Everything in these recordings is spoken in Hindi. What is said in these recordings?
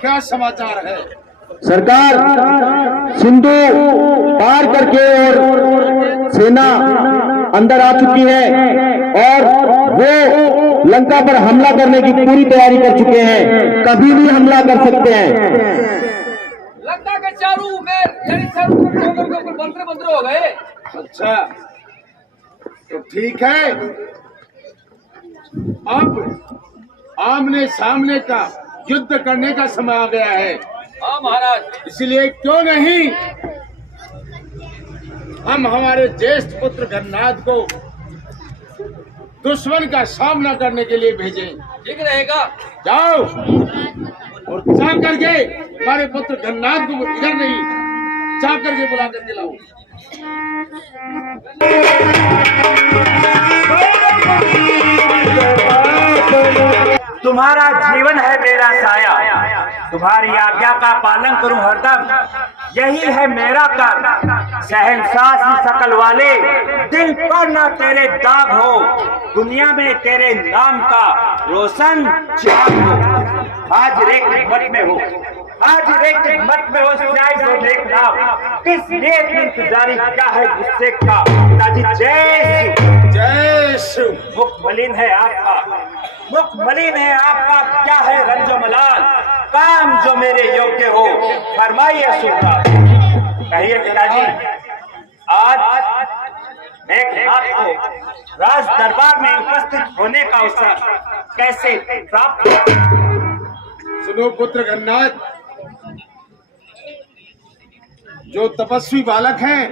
क्या समाचार है? सरकार, सिंधु पार करके और सेना अंदर आ चुकी है और वो लंका पर हमला करने की पूरी तैयारी कर चुके हैं। कभी भी हमला कर सकते हैं। लंका के चारों मंत्र हो गए। अच्छा, तो ठीक है। अब आमने सामने का युद्ध करने का समय आ गया है। हाँ महाराज, इसलिए क्यों नहीं हम हमारे ज्येष्ठ पुत्र गन्नाथ को दुश्मन का सामना करने के लिए भेजें। ठीक रहेगा। जाओ और जा करके हमारे पुत्र गन्नाथ को इधर नहीं, जा करके बुला करके लाओ। तुम्हारा जीवन है मेरा साया, तुम्हारी आज्ञा का पालन करूं हरदम, यही है मेरा कर्म। शहंशाह सकल वाले, दिल पर न तेरे दाग हो, दुनिया में तेरे नाम का रोशन चांद हो। आज रेख मत में हो, आज रेख मत में हो, तो देखना किस लिए इंतजारी क्या है गुस्से का। पिताजी जय शिव। जय शिव। मुख मलिन है आपका, मुख मलिन है आपका, क्या है रंजो मलाल, काम जो मेरे योग्य हो फरमाइए सुल्तान। कहिए पिताजी, आज मेघनाथ को राज दरबार में उपस्थित होने का अवसर कैसे प्राप्त हुआ? सुनो पुत्र गन्नाथ, जो तपस्वी बालक हैं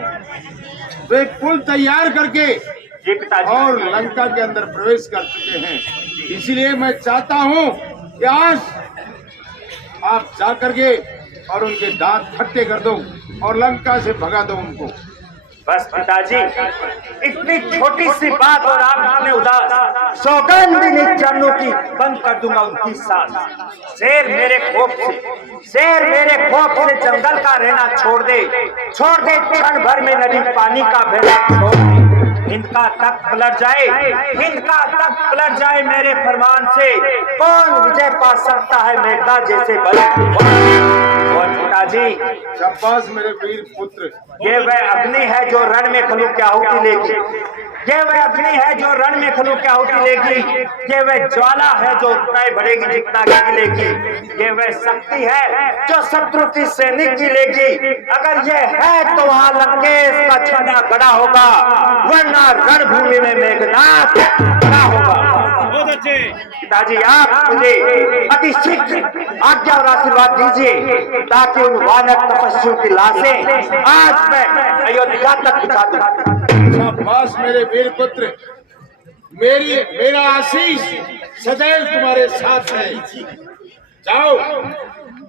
वे पुल तैयार करके जी पिताजी। और लंका के अंदर प्रवेश कर चुके हैं। इसलिए मैं चाहता हूं कि आज आप जा करके और उनके दांत खट्टे कर दो और लंका से भगा दो उनको। बस पिताजी, इतनी छोटी सी बात और आप इतने उदास, सौगंध भी नहीं जानू की बंद कर दूंगा उनकी सांस। शेर मेरे खौफ से, शेर मेरे खौफ से जंगल का रहना छोड़ दे, छोड़ दे क्षण भर में नदी पानी का बहना छोड़ दे। हिंद का तख्त पलट जाए, हिंद का तख्त पलट जाए मेरे फरमान से, कौन विजय पा सकता है मेघनाथ जैसे बल। और पिताजी, शाबाश मेरे वीर पुत्र। ये वह अग्नि है जो रण में खलू की आहुति लेगी, ये वह अग्नि है जो रण में खलू की आहुति लेगी, ये वह ज्वाला है जो उतना ही बढ़ेगी जितना की लेगी, ये वह शक्ति है जो शत्रु की सैनिक की लेगी। अगर ये है तो वहां लंकेश का छाना बड़ा होगा, वरना रणभूमि में मेघनाथ बड़ा होगा। पिताजी, आप मुझे अति शीघ्र आज्ञा और आशीर्वाद दीजिए ताकि उन वानर तपस्वियों की लाशें आज मैं अयोध्या तक पहुंचा दूं। शाबाश मेरे वीर पुत्र, मेरा आशीष सदैव तुम्हारे साथ है। जाओ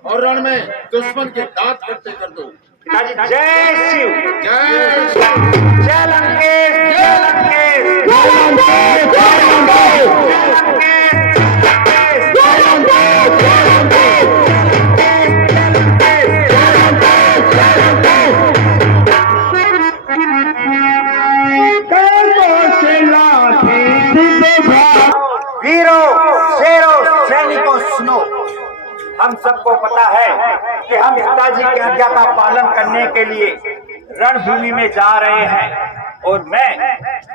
और रण में दुश्मन के दांत खट्टे कर दो। पिताजी जय शिव। जय शिव। जय लंकेश, जय लंकेश, जय लंकेश, जय लंकेश, जय लंकेश, वीरों, शेरों, सैनिकों सुनो, हम सबको पता है कि हम पिताजी की आज्ञा का पालन करने के लिए रणभूमि में जा रहे हैं और मैं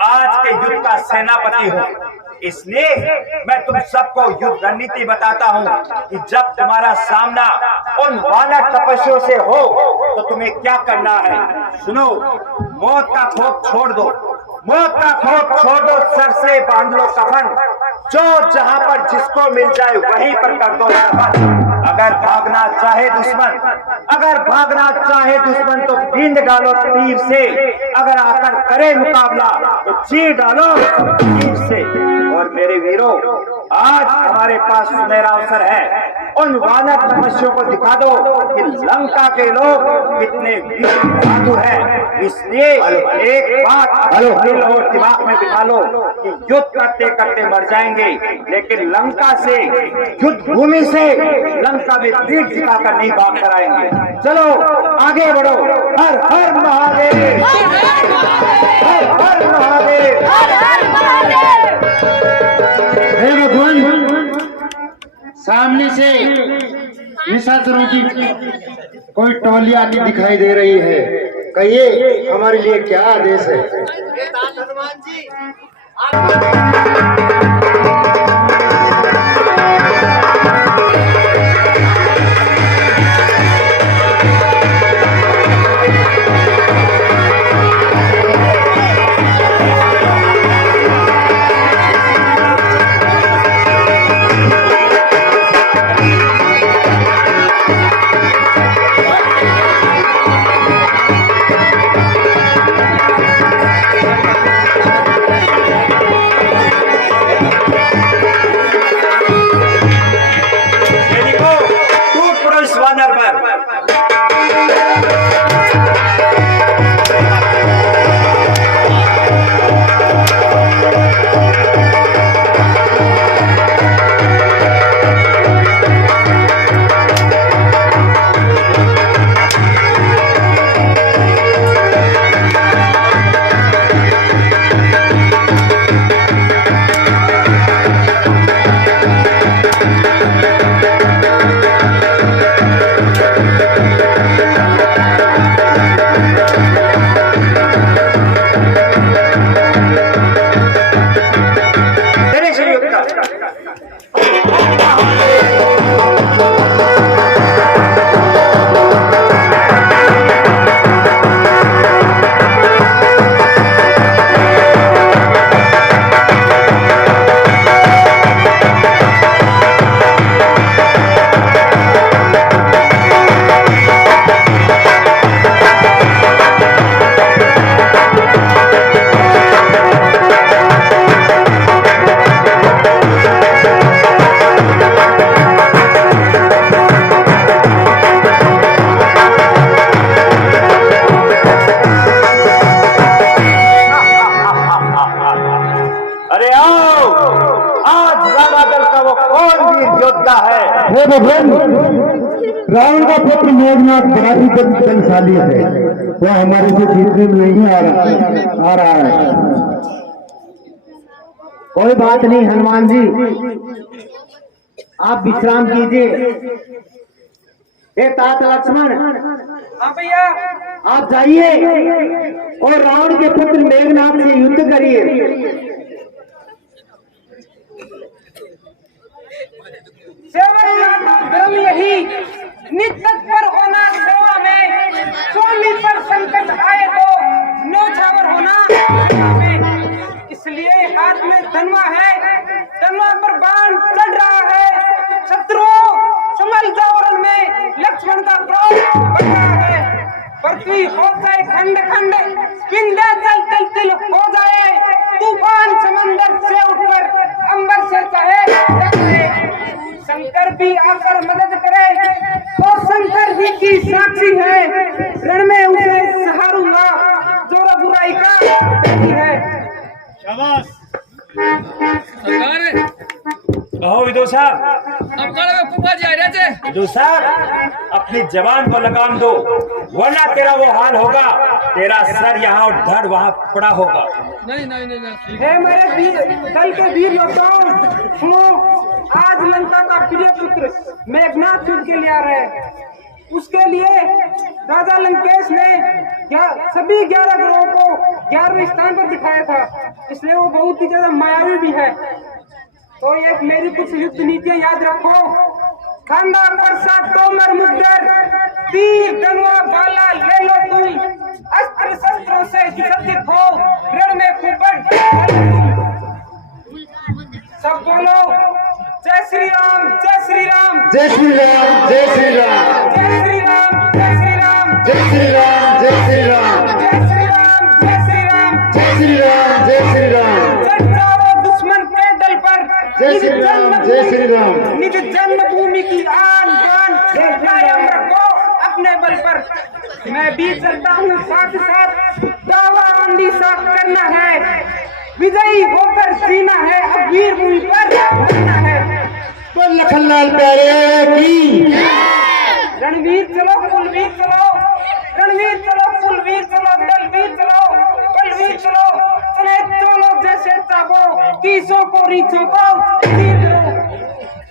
आज के युद्ध का सेनापति हूँ। इसलिए मैं तुम सबको युद्ध रणनीति बताता हूँ कि जब तुम्हारा सामना उन वानर तपस्वियों से हो तो तुम्हें क्या करना है। सुनो, मौत का खौफ छोड़ दो, मौत का खौफ छोड़ दो, सर से बांध लो कफन, जो जहां पर जिसको मिल जाए वहीं पर कर दो दफन। अगर भागना चाहे दुश्मन, अगर भागना चाहे दुश्मन तो बींद डालो तीर से, अगर आकर करे मुकाबला तो चीर डालो तीर से। और मेरे वीरों, आज हमारे पास सुनहरा अवसर है, उन वानर तपस्वियों को दिखा दो कि लंका के लोग कितने वीर बहादुर हैं। इसलिए एक बात दिल और दिमाग में बिठा लो कि युद्ध करते करते मर जाएंगे, लेकिन लंका से, युद्ध भूमि से लंका में पीठ दिखाकर नहीं भाग कर आएंगे। चलो आगे बढ़ो। हर हर महादेव, हर हर महादेव, हर हर महादेव। हे भगवान, सामने से निशाचरों की कोई टोली आती दिखाई दे रही है। कहिए हमारे लिए क्या आदेश है? हनुमान जी सैनिकों, टूट पड़ो इस वानर पर। चलिए श्री युक्ता। अरे आओ, आज रामादल का वो कौन वीर योद्धा है? हे भगवान, रावण का पुत्र मेघनाथ बड़ा ही बलशाली है। वह हमारे से जीतने में नहीं आ रहा है। कोई बात नहीं हनुमान जी, आप विश्राम कीजिए। हे तात लक्ष्मण, हाँ भैया। आप जाइए और रावण के पुत्र मेघनाथ से युद्ध करिए। सेवा का धर्म यही, नित तत्पर होना सेवा में, स्वामी पर संकट आए तो न्योछावर होना सेवा में। इसलिए हाथ में धनवा है, धनवा पर बाण चढ़ रहा है। शत्रुओं संभल जाओ, रण में लक्ष्मण का क्रोध बढ़ रहा है। पृथ्वी हो जाए खंड खंड, विंध्याचल तिल तिल हो जाए। तूफान समंदर से उठकर अंबर से चाहे शंकर भी आकर मदद करे, तो शंकर जी की साक्षी है। रण में उसे सहारूंगा जो बुराई का नहीं है। शाबाश। सरकार कहो विदु साहब। अब काले में फूफा जी आ रहे थे। विदु साहब, अपनी जवान को लगाम दो, वरना तेरा वो हाल होगा, तेरा सर यहाँ और धड़ वहाँ पड़ा होगा। नहीं नहीं नहीं, नहीं। हे मेरे वीर दल के वीर योद्धाओं, सुनो, आज लंका का प्रिय पुत्र मेघनाथ युद्ध के लिए आ रहे हैं। उसके लिए राजा लंकेश ने सभी 11 ग्रहों को 11वें स्थान पर बिठाया था, इसलिए वो बहुत ही ज्यादा मायावी भी है। तो ये मेरी कुछ युद्ध नीतियां याद रखो। खंडा प्रसाद तोमर मुद्दर, तीर धनुआ भाला ले लो तुम, अस्त्र शस्त्रों से सुसज्जित हो, रण में खूब सब बोलो जय श्री राम, जय श्री राम, जय श्री राम, जय श्री राम, जय श्री राम, जय श्री राम, जय श्री राम, जय श्री राम, जय श्री राम, जय श्री राम, जय श्री राम, जय श्री राम, चढ़ जाओ दुश्मन के दल पर, जय श्री राम, जय श्री राम। निज जन्मभूमि की आन जान कायम रखो अपने बल पर। मैं भी चलता हूँ साथ साथ, दावा आंधी साफ करना है, विजयी होकर जीना है, अब वीर भूमि पर रहना है। तो लखनलाल प्यारे की रणवीर चलो, कुलवीर चलो, रणवीर चलो, कुलवीर चलो, दलवीर चलो, बलवीर चलो, चले चलो जैसे चाहो, कीसों को रीछों को तीर दो,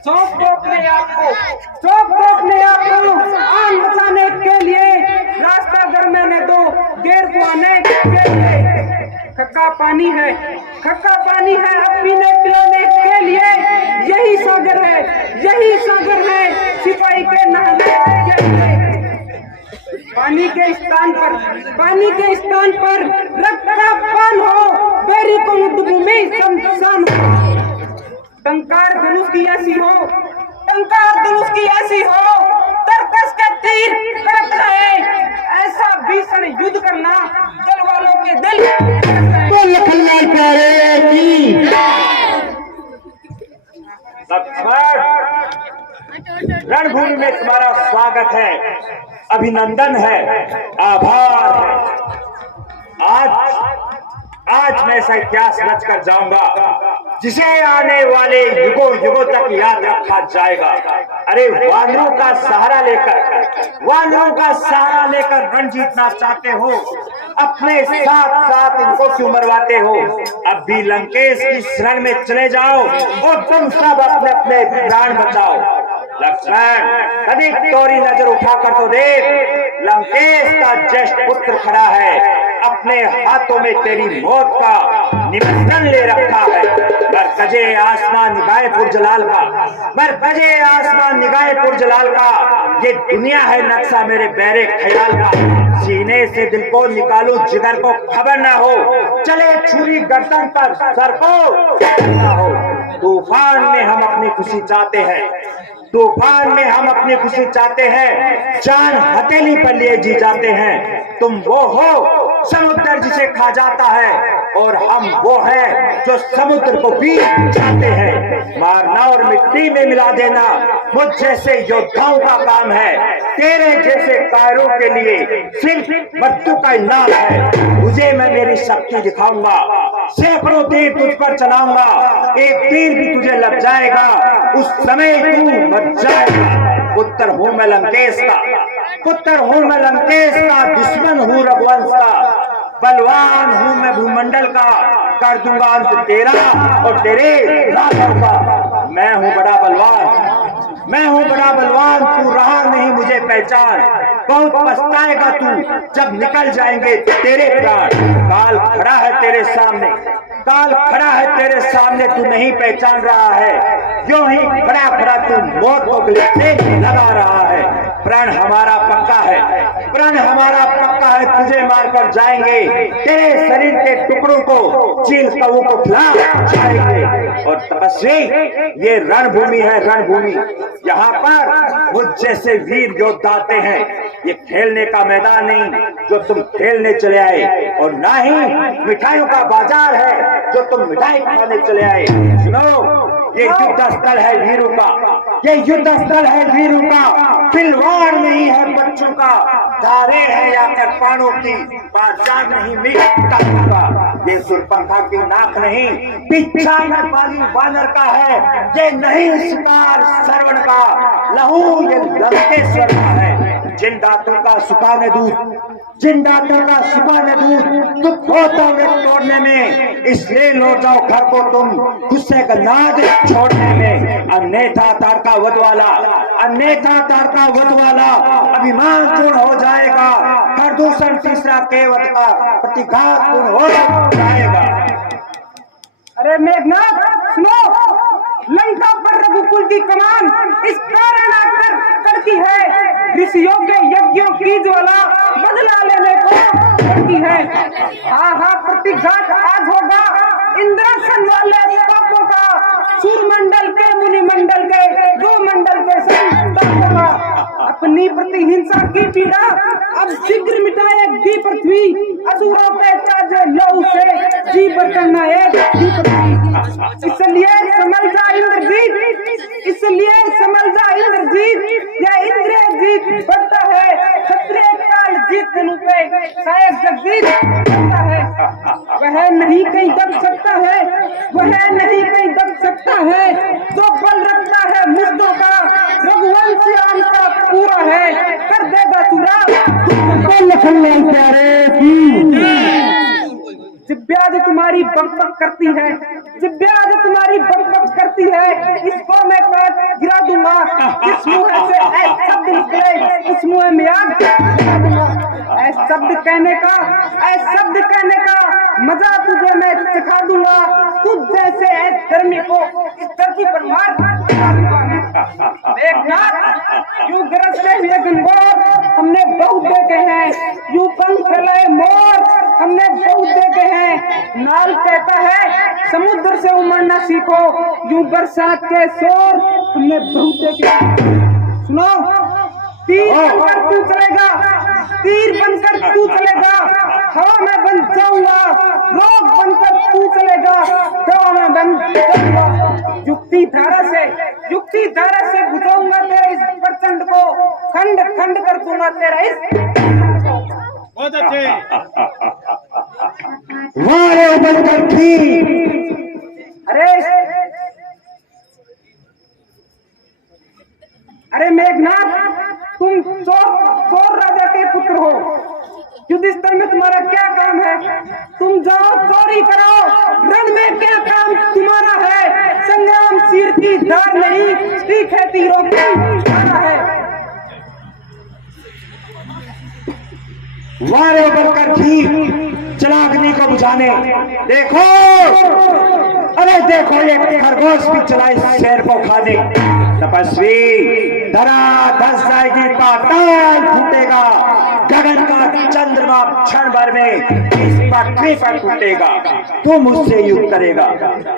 सौंप दो अपने आप को, सौंप दो अपने आप को आन बचाने के लिए रास्ता अगर मैंने दो गेर को आने के लिए खक्का पानी है अब पीने पिलाने के लिए यही सागर है सिपाही के नहाने के लिए। पानी के स्थान पर रक्त का पान हो, बैरी को युद्धभूमि शमशान हो। टंकार धनुष की ऐसी हो तरकस के तीर कड़क रहे, ऐसा भीषण युद्ध करना जल वालों के दिल रणभूमि में तुम्हारा स्वागत है, अभिनंदन है, आभार है। आज मैं ऐसा इतिहास रच कर जाऊंगा जिसे आने वाले युगों तक याद रखा जाएगा। अरे वानरों का सहारा लेकर रण जीतना चाहते हो, अपने साथ इनको क्यों मरवाते हो? अब भी लंकेश की शरण में चले जाओ और तुम सब अपने अपने प्राण बचाओ। लक्ष्मण कभी तोरी नजर उठाकर तो देख, लंकेश का ज्येष्ठ पुत्र खड़ा है, अपने हाथों में तेरी मौत का निमंत्रण ले रखा है। मरकजे आसमान निगाहे पुरजलाल का ये दुनिया है नक्शा मेरे बैरे ख्याल का। सीने से दिल को निकालूं जिगर को खबर ना हो, चले छुरी गर्दन पर सर को ना हो। तूफान में हम अपनी खुशी चाहते हैं, जान हथेली पर लिए जी जाते हैं। तुम वो हो समुद्र जिसे खा जाता है, और हम वो हैं जो समुद्र को पी जाते हैं। मारना और मिट्टी में मिला देना मुझ जैसे योद्धाओं का काम है, तेरे जैसे कायरों के लिए सिर्फ मृत्यु का इनाम है। तुझे मैं मेरी शक्ति दिखाऊंगा, सैकड़ों तीर तुझ पर चलाऊंगा, एक तीर भी तुझे लग जाएगा, उस समय तू मर जाएगा। पुत्र हूं मैं लंकेश का, दुश्मन हूं रघुवंश का, बलवान हूं मैं भूमंडल का, कर दूंगा अंत तेरा और तेरे राघव का। मैं हूं बड़ा बलवान, तू रहा नहीं मुझे पहचान, बहुत पछताएगा तू जब निकल जाएंगे तेरे प्राण। काल खड़ा है तेरे सामने, तू नहीं पहचान रहा है, यूं ही खड़ा तू मौत को गले से लगा रहा है। प्रण हमारा पक्का है, तुझे मारकर जाएंगे, तेरे शरीर के टुकड़ों को चील कौओं को खिला जाएंगे। और तपस्वी, ये रणभूमि है, यहाँ पर मुझ जैसे वीर योद्धा आते हैं। ये खेलने का मैदान नहीं जो तुम खेलने चले आए, और ना ही मिठाइयों का बाजार है जो तुम मिठाई खाने चले आए। सुनो, ये युद्ध स्थल है वीरों का, खिलवाड़ नहीं है बच्चों का, धारे है या कृपाणों की, बाजार नहीं मिलता। ये सुरपंखा की नाक नहीं, पीछा न पाली बानर का है, ये नहीं शिकार श्रवण का, लहू ये लंकेश्वर का है। जिन दांतों का सुखाने दूध दुख होता है तोड़ने में, इसलिए लौट जाओ घर को तुम गुस्से का नाद छोड़ने में। अन्यथा तारका वध वाला अभिमान पूर्ण हो जाएगा, प्रदूषण तीसरा केवट का प्रतिघात पूर्ण हो जाएगा। अरे मेघनाथ सुनो, लंका पर रघुकुल की कमान इस कारण आकर करती है, ऋषियों के यज्ञों की ज्वाला बदला लेने को करती है। हाँ प्रतिघात आज होगा इंद्रासन वाले पापों का, सूर्यमंडल के मुनिमंडल के गोमंडल के संतापों का। अपनी प्रतिहिंसा की पीड़ा अब शीघ्र मिटाएगी पृथ्वी, असुरों पे ताजे लहू से जी बरतना एक इसलिए समझ जा इंद्रजीत, या इंद्रजीत बढ़ता है, क्षत्रिय काल जीत दिनों पे शायद जगजीत बढ़ता है। वह नहीं कहीं दब सकता है, जो बल रखता है मुद्दों का, रघुवंश राम का पूरा है, कर देगा चुरा। आज तुम्हारी बकबक करती है, जिब्या आज तुम्हारी बकबक करती है, इसको मैं काट गिरा दूंगा। इस मुंह से ऐसे शब्द निकले, उस मुंह में आग गिरा दूंगा। ऐसे शब्द कहने का, ऐसे शब्द कहने का मजा तुझे मैं सिखा दूंगा। तुझ जैसे ऐसे धर्मी को इस धरती पर मार देखनाथ, यूं गरजते हुए गंगोर हमने बहुत देखे हैं, यूं पंख फैलाए मोर हमने बहुत देखे हैं। नाल कहता है समुद्र से उमड़ना सीखो, यूं बरसात के शोर हमने बहुत देखे हैं। सुनो, तीर बनकर तू चलेगा, तीर बनकर तू चलेगा, हवा में बन जाऊंगा, रोग बनकर तू चलेगा, हवा में बन जाऊंगा। युक्ति धारा से बुझाऊंगा तेरे इस प्रचंड को, खंड खंड कर दूंगा तेरा इस। बहुत अच्छे। वारे बनकर थी। अरे मेघनाथ, तुम चोर राजा के पुत्र हो, युधिष्ठिर में तुम्हारा क्या काम है? तुम जाओ चोरी करो, रण में क्या काम तुम्हारा है? संग्राम सिर की धार नहीं, ठीक है तीरों की धार है। वारे बनकर थी चलाकनी को बुझाने। देखो, अरे देखो, ये खरगोश भी चला इस शेर को खाने। तपस्वी, धरा धस जाएगी, पाताल फूटेगा, गगन का चंद्रमा क्षण भर में इस पटरी पर टूटेगा। तू मुझसे युद्ध करेगा,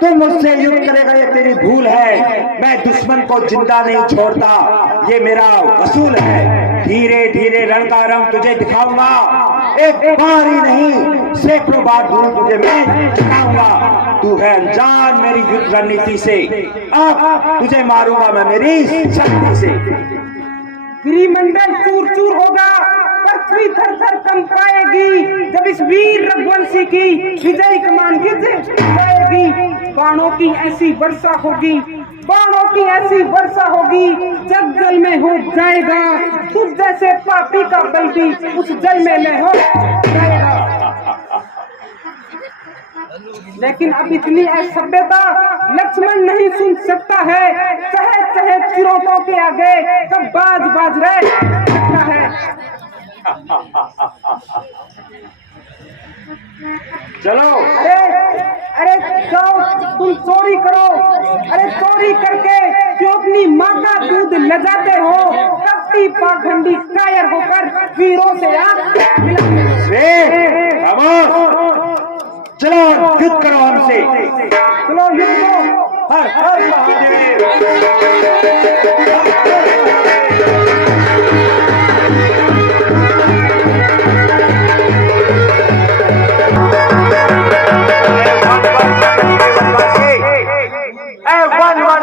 तू मुझसे युद्ध करेगा, ये तेरी भूल है। मैं दुश्मन को जिंदा नहीं छोड़ता, ये मेरा वसूल है। धीरे धीरे रण का रंग तुझे दिखाऊंगा, एक बार ही नहीं सैकड़ों बार भूल तुझे मैं दिखाऊंगा। तू है अनजान मेरी युद्ध रणनीति से, अब तुझे मारूंगा मैं मेरी शक्ति से। गिरिमंडल चूर चूर होगा, पृथ्वी थर थर कंपाएगी, जब इस वीर रघुवंशी की विजय कमान गिर जाएगी। बाणों की ऐसी वर्षा होगी, बाणों की ऐसी वर्षा होगी, जग जल में हो जाएगा। तुझ जैसे पापी का बल भी उस जल में ले हो जाएगा। लेकिन अब इतनी असभ्यता लक्ष्मण नहीं सुन सकता है। चहे चहे चिरोटों के आगे कब बाज बाज रहे सकता है। चलो, अरे जाओ, तुम चोरी करो। अरे चोरी करके क्यों अपनी माँ का दूध लजाते हो? कपटी पाखंडी कायर होकर वीरों से आप चलो युद्ध करो हमसे, चलो युद्ध करो। हर हर महादेव।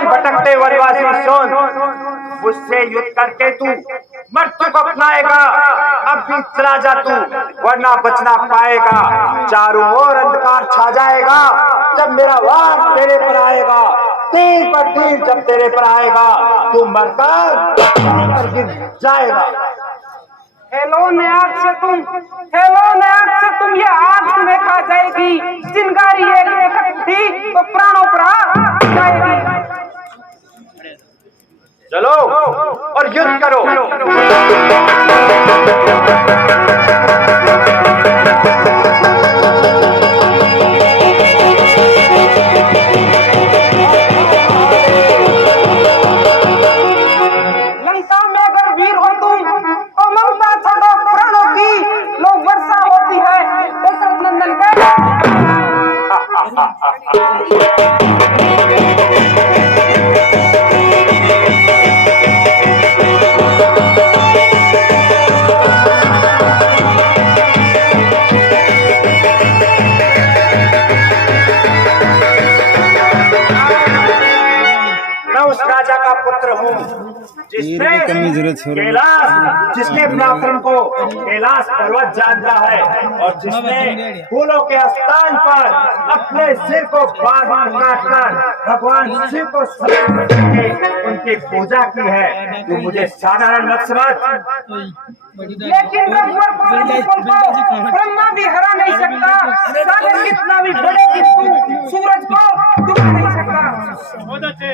भटकते वनवासी सुन, मुझसे युद्ध करके तू मृत्यु को अपनाएगा। अब भी चला जा तू, वरना बचना पाएगा। चारों ओर अंधकार छा जाएगा जब मेरा वार तेरे पर आएगा। तीर पर तीर जब तेरे पर आएगा, तू मरकर गिर जाएगा। हेलो ने आग से तुम ये आग तुम्हें खा जाएगी। चिंगारी एक इकट्ठी तो प्राणों पर आ जाएगी। चलो और युद्ध करो। लंका में अगर वीर हो तुम तो ममता छोड़ो प्राणों की, लो वर्षा होती है दशरथ नंदन के। जिसने पराक्रम को कैलाश पर्वत जानता है और जिसने फूलों के स्थान पर अपने सिर को बार बार काटकर भगवान शिव को समर्पित करके उनकी पूजा की है। तू मुझे साधारण मत समझ, लेकिन रघुवर को ब्रह्मा भी हरा नहीं सकता, सागर कितना भी बड़े किंतु सूरज को डुबा नहीं सकता। बहुत अच्छे।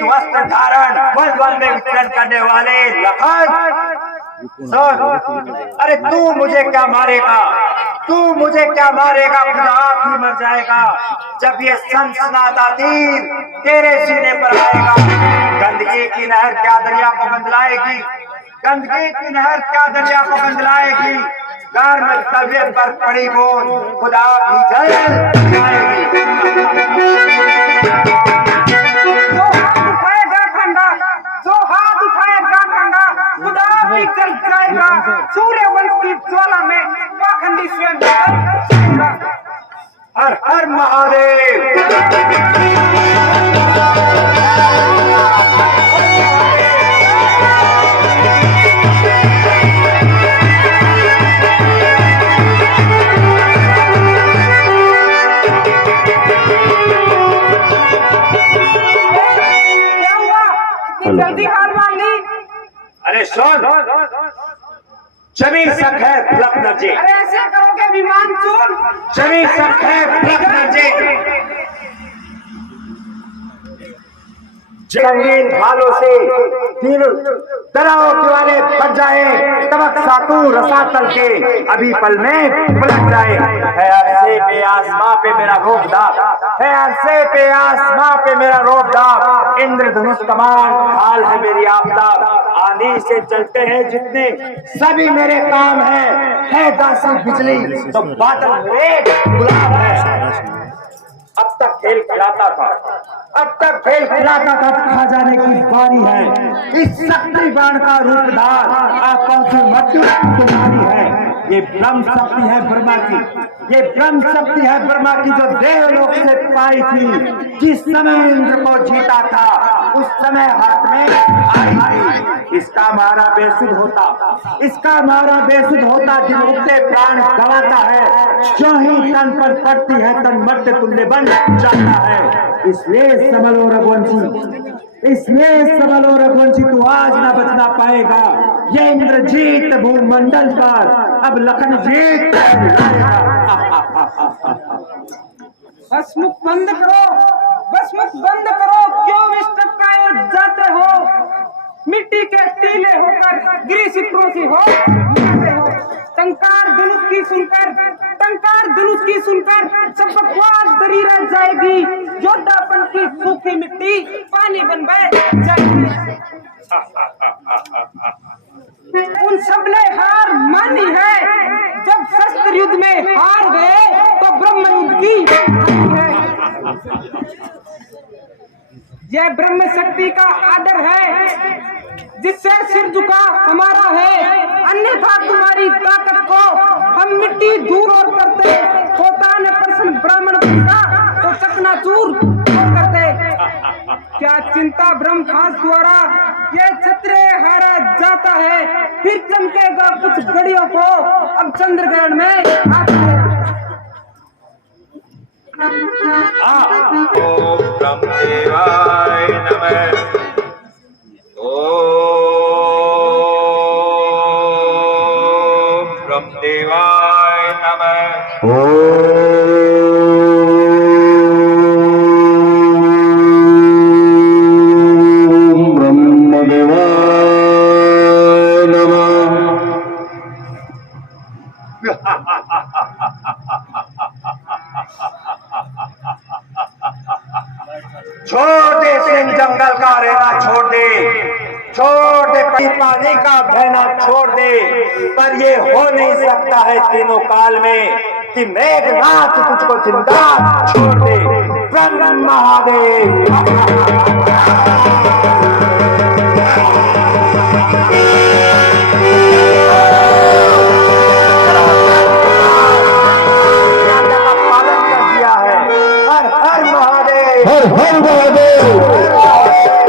वस्त्र धारण वन में विचरण करने वाले लखन सुन, अरे तू मुझे क्या मारेगा, तू मुझे क्या मारेगा, खुदा आप ही मर जाएगा जब ये सनसनाता तीर तेरे सीने पर आएगा। गंदगी की नहर क्या दरिया को बंदलाएगी, गंदगी की नहर क्या दरिया को बंदलाएगी, कार में तवे पर पड़ी बूंद खुदा आप ही जल जाएगी। जो हाथ उठाएगा खंडा खुदा भी कर जाएगा, सूर्य वंश की ज्वाला में पाखंडी स्वयं जाएगा। हर हर महादेव। जल्दी हार मान ली। अरे सुन, जमीन सख है फलक नर्जे, अरे ऐसे करोगे विमान चूर। जमीन सख है फलक नर्जे, रंगीन भालों से तीर दराओं किवारे फट जाए, तबक सातू रसातल के अभी पल में पलट जाए। है अरसे पे आसमां पे मेरा रोब दाग, है अरसे पे आसमां पे मेरा रोब दाग, इंद्रधनुष कमान हाल है मेरी आफताब, आंधी से चलते हैं जितने सभी मेरे काम है दासी बिजली तो बादल रेत गुलाब है। अब तक खेल खिलाता था, अब तक खेल खिलाता था, खा जाने की बारी है। इस शक्ति बाण का रूपधार आंखों से मृत्यु तुम्हारी है। ये ब्रह्म शक्ति है ब्रह्मा की, ये ब्रह्म शक्ति है ब्रह्मा की जो देवलोक से पाई थी। जिस समय इंद्र को जीता था उस समय हाथ में आई थी। इसका मारा बेसुध होता, इसका मारा बेसुध होता, जिन उगते प्राण गवाता है, जो ही तन पर पड़ती है तन मर्त्य तुल्य बन जाता है। इसलिए संभलो रघुवंशी, इसलिए संभलो रघुवंशी, तू आज न बचना पाएगा। ये इंद्रजीत भूमंडल पर अब लखन जीत बस मुख बंद करो, बस मुख बंद करो, क्यों विष्टकाए जाते हो, मिट्टी के टीले होकर गिरी सित्रों से हो जाते हो। टंकार धनुष की सुनकर, टंकार धनुष की सुनकर सब बकवास दरी रह जाएगी, योद्धापन की सूखी मिट्टी पानी बन जाएगी। उन सब ने हार मानी है, जब शस्त्र युद्ध में हार गए तो ब्रह्म युद्ध की है। यह ब्रह्म शक्ति का आदर है जिससे सिर झुका हमारा है, अन्यथा तुम्हारी ताकत को हम मिट्टी दूर और करते, होता न प्रश्न ब्राह्मण का तो चकनाचूर करते। क्या चिंता ब्रह्म खास द्वारा ये क्षत्रिय हारा जाता है, फिर चमकेगा कुछ घड़ियों को अब चंद्रग्रहण में आता है। ओम ब्रह्मदेवाय नमः, ओम ब्रह्मदेवाय नमः, ओम ब्रह्मदेवाय नमः। छोड़ दे सिंह जंगल का रहना, छोड़ दे, छोड़ दे पानी का बहना, छोड़ दे, पर ये हो नहीं सकता है तीनों काल में कि मेघनाथ तुझको जिंदा छोड़ दे। ब्रह्म महादेव। हर महादेव,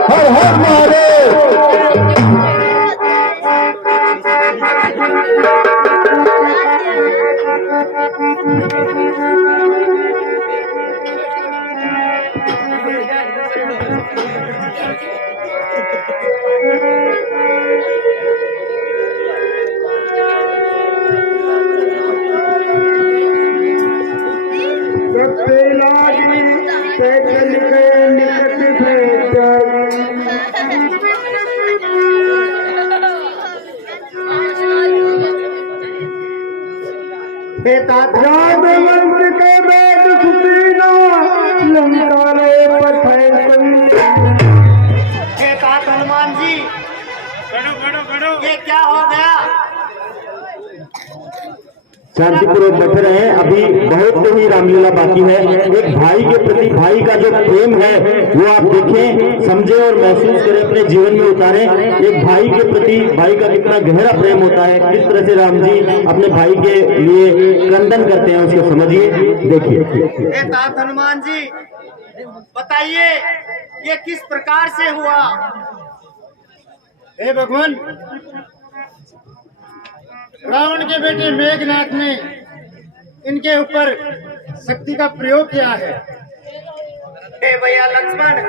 हर हर महादेव। हे तात हनुमान जी, ये क्या हो गया? शांतिपूर्वक बैठे रहे। अभी बहुत ही रामलीला बाकी है। एक भाई के प्रति भाई का जो प्रेम है वो आप देखें, समझे और महसूस करें, अपने जीवन में उतारें। एक भाई के प्रति भाई का कितना गहरा प्रेम होता है, किस तरह से राम जी अपने भाई के लिए क्रंदन करते हैं, उसको समझिए, देखिए। हे तात हनुमान जी, बताइए ये किस प्रकार से हुआ? हे भगवान, रावण के बेटे मेघनाथ ने इनके ऊपर शक्ति का प्रयोग किया है। हे भैया लक्ष्मण,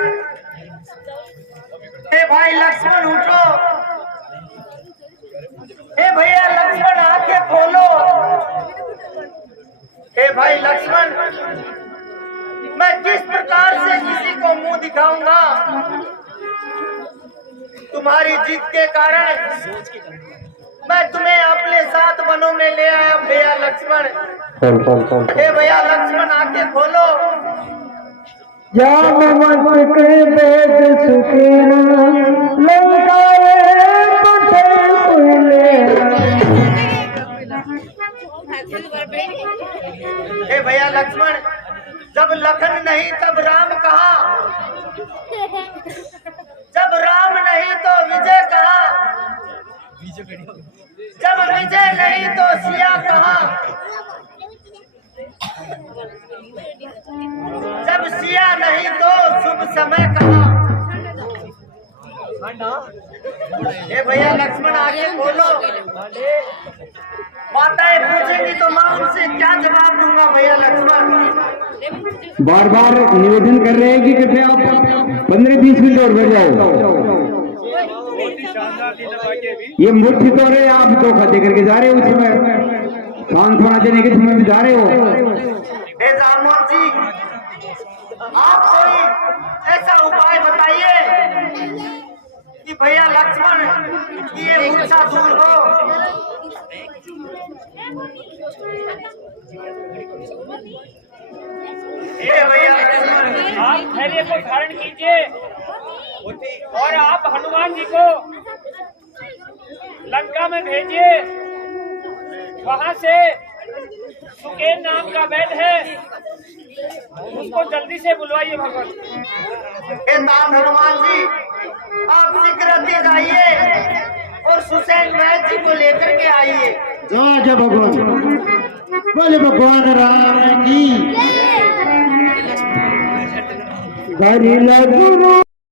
हे भाई लक्ष्मण उठो। हे भैया लक्ष्मण आंखें खोलो। हे भाई लक्ष्मण, मैं किस प्रकार से किसी को मुंह दिखाऊंगा? तुम्हारी जिद के कारण मैं तुम्हें अपने साथ वनों में ले आया भैया लक्ष्मण। हे भैया लक्ष्मण आंखें खोलो। हे भैया लक्ष्मण, जब लखन नहीं तब राम कहाँ? जब राम नहीं तो विजय कहाँ? जब विजय नहीं तो सिया कहाँ? जब सिया नहीं तो शुभ समय कहाँ? ये भैया लक्ष्मण आगे बोलो। माताएं पूछेंगी तो माँ उनसे क्या जवाब दूंगा भैया लक्ष्मण? बार बार निवेदन कर रहे हैं कि कृपया आप 15-20 मिनट और बैठ जाओ। ये मुख्य तौर है, आप धोखा दे करके जा रहे हो, उसमें सांत्वना देने के समय भी जा रहे हो। हे रामोहन जी, आप कोई ऐसा उपाय बताइए कि भैया लक्ष्मण की ये मूर्छा दूर हो। हे भैया लक्ष्मण, आप धैर्य को धारण कीजिए और आप हनुमान जी को लंका में भेजिए। वहां से सुकेन नाम का वैद्य है, उसको जल्दी से बुलवाइए भगवान। हे नाम हनुमान जी, आप शीघ्र जाइए और सुसैन वैद्य जी को लेकर के आइए। जय भगवान, बोले भगवान राम की।